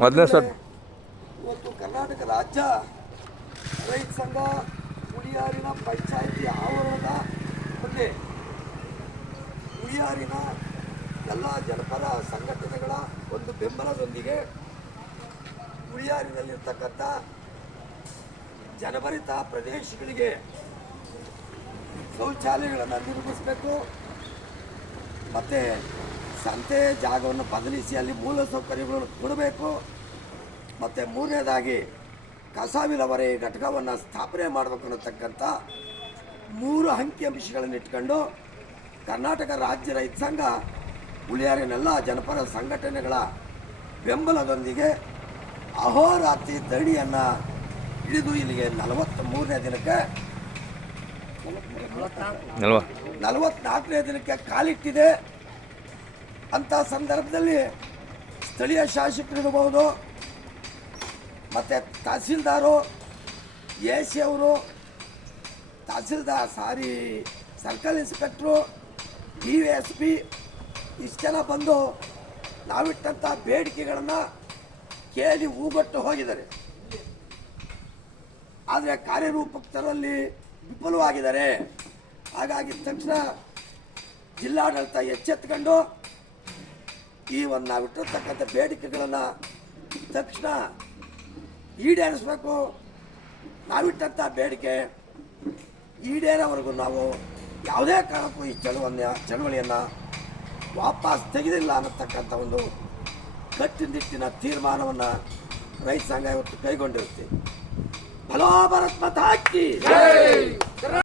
ಮೊದಲನೇ ಸರ್ ಇವತ್ತು ಕರ್ನಾಟಕ ರಾಜ್ಯ ರೈತ ಸಂಘ ಹುಳಿಯಾರಿನ ಪಂಚಾಯಿತಿ ಆವರಣದ ಮುಂದೆ ಹುಳಿಯಾರಿನ ಎಲ್ಲ ಜನಪರ ಸಂಘಟನೆಗಳ ಒಂದು ಬೆಂಬಲದೊಂದಿಗೆ ಹುಳಿಯಾರಿನಲ್ಲಿರ್ತಕ್ಕಂಥ ಜನಭರಿತ ಪ್ರದೇಶಗಳಿಗೆ ಶೌಚಾಲಯಗಳನ್ನು ನಿರ್ಮಿಸಬೇಕು ಮತ್ತು ಸಂತೆ ಜಾಗವನ್ನು ಬದಲಿಸಿ ಅಲ್ಲಿ ಮೂಲ ಸೌಕರ್ಯಗಳನ್ನು ಕೊಡಬೇಕು. ಮತ್ತು ಮೂರನೇದಾಗಿ ಕಸ ವಿಲೇವಾರಿ ಘಟಕವನ್ನು ಸ್ಥಾಪನೆ ಮಾಡಬೇಕು ಅನ್ನತಕ್ಕಂಥ 3 ಅಂಕಿಅಂಶಗಳನ್ನು ಇಟ್ಕೊಂಡು ಕರ್ನಾಟಕ ರಾಜ್ಯ ರೈತ ಸಂಘ ಹುಳಿಯಾರಿನೆಲ್ಲ ಜನಪರ ಸಂಘಟನೆಗಳ ಬೆಂಬಲದೊಂದಿಗೆ ಅಹೋರಾತ್ರಿ ಧರಣಿಯನ್ನು ಹಿಡಿದು ಇಲ್ಲಿಗೆ 43ನೇ ದಿನಕ್ಕೆ 44ನೇ ದಿನಕ್ಕೆ ಕಾಲಿಟ್ಟಿದೆ. ಅಂಥ ಸಂದರ್ಭದಲ್ಲಿ ಸ್ಥಳೀಯ ಶಾಸಕರಿರ್ಬೋದು, ಮತ್ತು ತಹಸೀಲ್ದಾರು, AC ಅವರು, ಸರ್ಕಲ್ ಇನ್ಸ್ಪೆಕ್ಟ್ರು, DSP ಇಷ್ಟು ಜನ ಬಂದು ನಾವಿಟ್ಟಂಥ ಬೇಡಿಕೆಗಳನ್ನು ಕೇಳಿ ಹೂಗೊಟ್ಟು ಹೋಗಿದ್ದಾರೆ. ಆದರೆ ಕಾರ್ಯರೂಪಕ್ಕೆ ತರಲಿ ವಿಫಲವಾಗಿದ್ದಾರೆ. ಹಾಗಾಗಿ ತಕ್ಷಣ ಜಿಲ್ಲಾಡಳಿತ ಎಚ್ಚೆತ್ತುಕೊಂಡು ಈ ಒಂದು ನಾವಿಟ್ಟಿರ್ತಕ್ಕಂಥ ಬೇಡಿಕೆಗಳನ್ನು ತಕ್ಷಣ ಈಡೇರಿಸಬೇಕು. ನಾವಿಟ್ಟಂಥ ಬೇಡಿಕೆ ಈಡೇರೋವರೆಗೂ ನಾವು ಯಾವುದೇ ಕಾರಣಕ್ಕೂ ಈ ಚಳವಳಿಯನ್ನು ವಾಪಸ್ ತೆಗೆದಿಲ್ಲ ಅನ್ನತಕ್ಕಂಥ ಒಂದು ಕಟ್ಟುನಿಟ್ಟಿನ ತೀರ್ಮಾನವನ್ನು ರೈತ ಸಂಘ ಇವತ್ತು ಕೈಗೊಂಡಿರುತ್ತೆ. ಭಲೋ ಭಾರತ್ ಮಾತಾ ಕಿ ಜೈ.